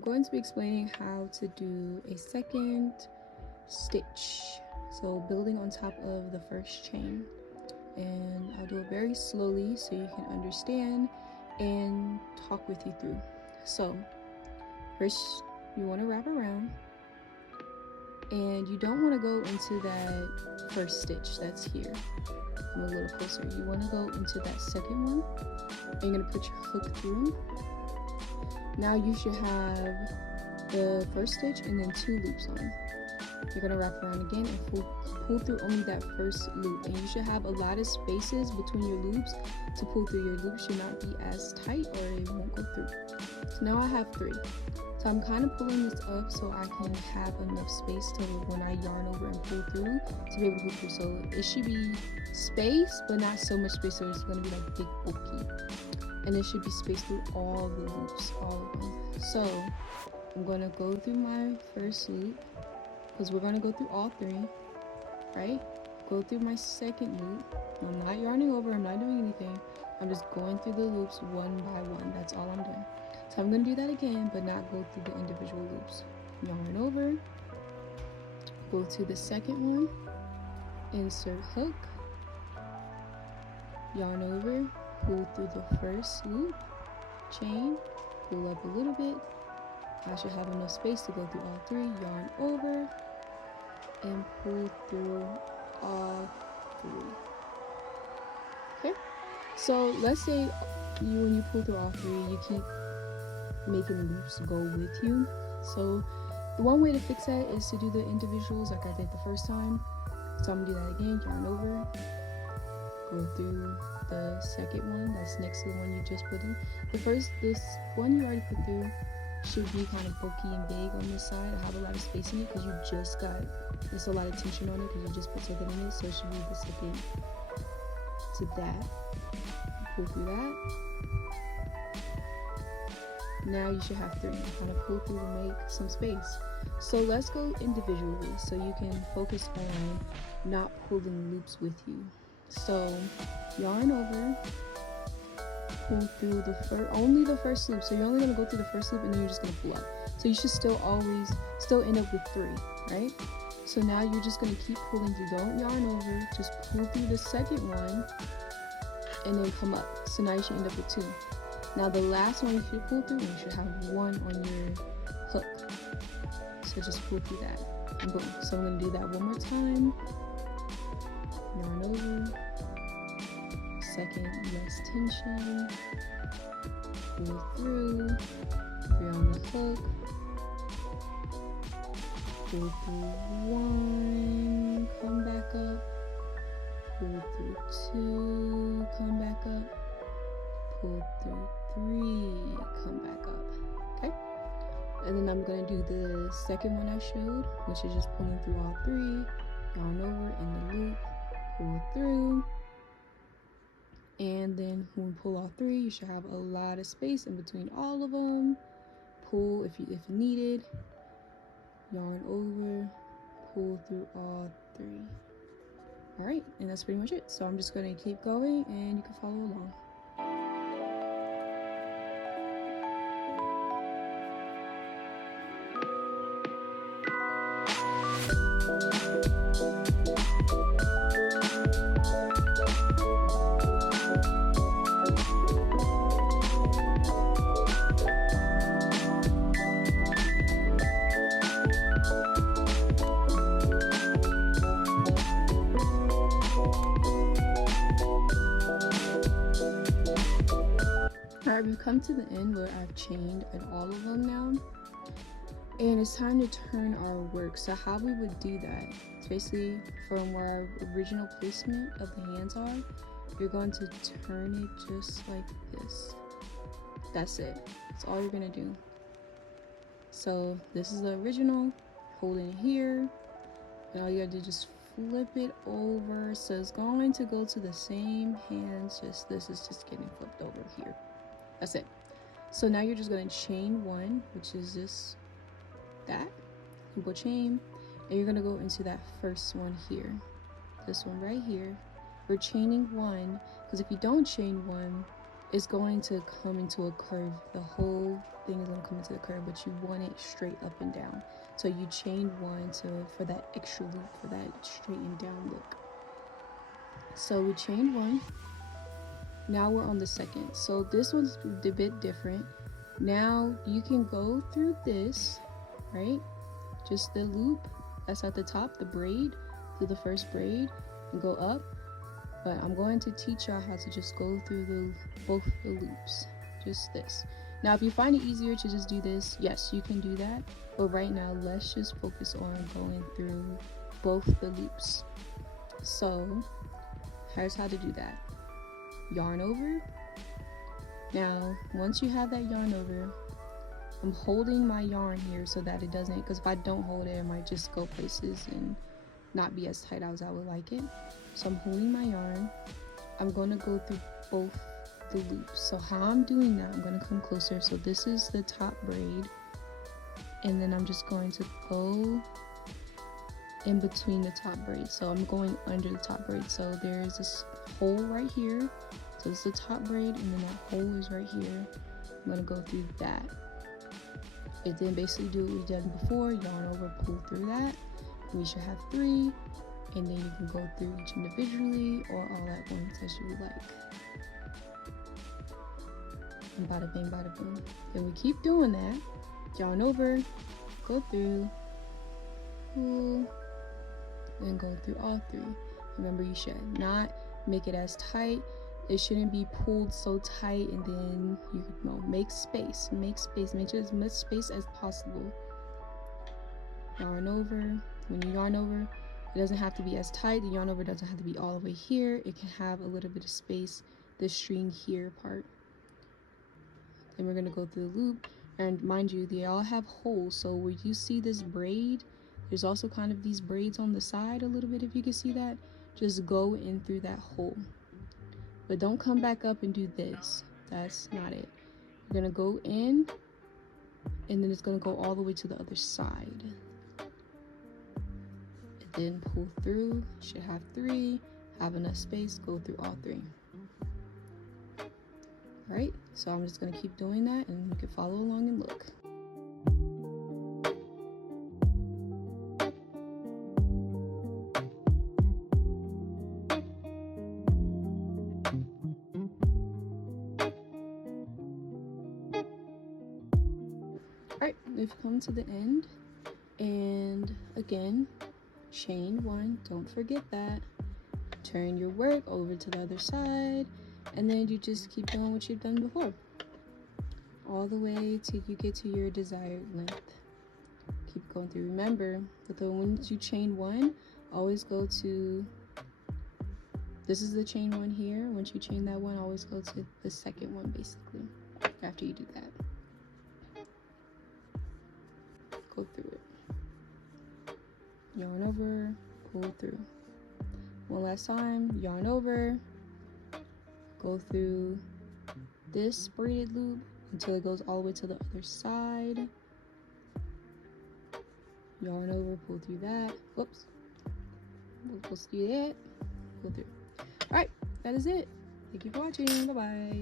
I'm going to be explaining how to do a second stitch, so building on top of the first chain, and I'll do it very slowly so you can understand and talk with you through. So first you want to wrap around, and you don't want to go into that first stitch that's here. Come a little closer. You want to go into that second one, and you're going to put your hook through. Now you should have the first stitch and then 2 loops on. You're going to wrap around again and pull through only that first loop, and you should have a lot of spaces between your loops to pull through. Your loops should not be as tight or it won't go through. So now I have 3. So I'm kind of pulling this up so I can have enough space to when I yarn over and pull through to be able to pull through. So it should be space, but not so much space so it's going to be like big bulky. And it should be spaced through all the loops, all of them. So I'm going to go through my first loop, because we're going to go through all 3, right? Go through my second loop. I'm not yarning over, I'm not doing anything. I'm just going through the loops one by one. That's all I'm doing. So I'm going to do that again, but not go through the individual loops. Yarn over, go to the second one, insert hook, yarn over, pull through the first loop, chain, pull up a little bit. I should have enough space to go through all 3, yarn over, and pull through all 3. Okay, so let's say when you pull through all 3, you keep making loops go with you. So the one way to fix that is to do the individuals like I did the first time. So I'm gonna do that again. Yarn over, go through the second one that's next to the one you just put in. This one you already put through should be kind of bulky and big on this side. I have a lot of space in it because you just got, there's a lot of tension on it because you just put something in it, so it should be the second to that. Pull through that. Now you should have 3 and kind of pull through to make some space. So let's go individually so you can focus on not pulling loops with you. So yarn over, pull through only the first loop. So you're only going to go through the first loop and then you're just going to pull up. So you should still end up with 3, right? So now you're just going to keep pulling through. Don't yarn over, just pull through the second one and then come up. So now you should end up with 2. Now the last one you should pull through, and you should have 1 on your hook. So just pull through that, and boom. So I'm going to do that one more time. Yarn over, second, less tension, pull through, 3 on the hook, pull through 1, come back up, pull through 2, come back up, pull through 3, come back up. Okay, and then I'm going to do the second one I showed, which is just pulling through all 3, yarn over in the loop, pull through, and then when we pull all 3, you should have a lot of space in between all of them. Pull if needed, yarn over, pull through all 3. All right, and that's pretty much it. So I'm just going to keep going and you can follow along. Alright, we've come to the end where I've chained at all of them now, and it's time to turn our work. So how we would do that, it's basically from where our original placement of the hands are, you're going to turn it just like this. That's it. That's all you're going to do. So this is the original, holding it here, and all you got to do is just flip it over. So it's going to go to the same hands, just this is just getting flipped over here. That's it. So now you're just going to chain 1, which is that single chain, and you're going to go into that first one here, this one right here. We're chaining 1, because if you don't chain 1, it's going to come into a curve. The whole thing is going to come into the curve, but you want it straight up and down. So you chain one for that extra loop, for that straight and down look. So we chained one. Now we're on the second. So this one's a bit different. Now you can go through this, right? Just the loop that's at the top, the braid, through the first braid and go up. But I'm going to teach y'all how to just go through both the loops, just this. Now, if you find it easier to just do this, yes, you can do that. But right now, let's just focus on going through both the loops. So here's how to do that. Yarn over. Now, once you have that yarn over, I'm holding my yarn here so that it doesn't, because if I don't hold it, it might just go places and not be as tight as I would like it. So I'm holding my yarn. I'm going to go through both the loops. So how I'm doing that, I'm going to come closer. So this is the top braid, and then I'm just going to go in between the top braid. So I'm going under the top braid. So there's this hole right here. So it's the top braid, and then that hole is right here. I'm going to go through that. And then basically do what we've done before, yarn over, pull through that. We should have 3, and then you can go through each individually or all at once as you would like. And bada bing, bada boom. Then we keep doing that. Yarn over, go through, pull, and go through all 3. Remember, you should not make it as tight. It shouldn't be pulled so tight, and then you know, make space, make sure as much space as possible. Yarn over. When you yarn over, it doesn't have to be as tight. The yarn over doesn't have to be all the way here. It can have a little bit of space, the string here part. Then we're gonna go through the loop, and mind you, they all have holes. So where you see this braid, there's also kind of these braids on the side a little bit, if you can see that. Just go in through that hole. But don't come back up and do this. That's not it. You're gonna go in, and then it's gonna go all the way to the other side. Then pull through, should have 3, have enough space, go through all 3. Alright, so I'm just going to keep doing that, and you can follow along and look. Alright, we've come to the end, and again, chain 1, don't forget that. Turn your work over to the other side, and then you just keep doing what you've done before, all the way till you get to your desired length. Keep going through. Remember that once you chain 1, always go to, this is the chain 1 here. Once you chain that one, always go to the second one basically after you do that. Go through it. Yarn over, pull through. One last time, yarn over, go through this braided loop until it goes all the way to the other side. Yarn over, pull through that. Whoops. We're supposed to do that. Pull through. Alright, that is it. Thank you for watching. Bye-bye.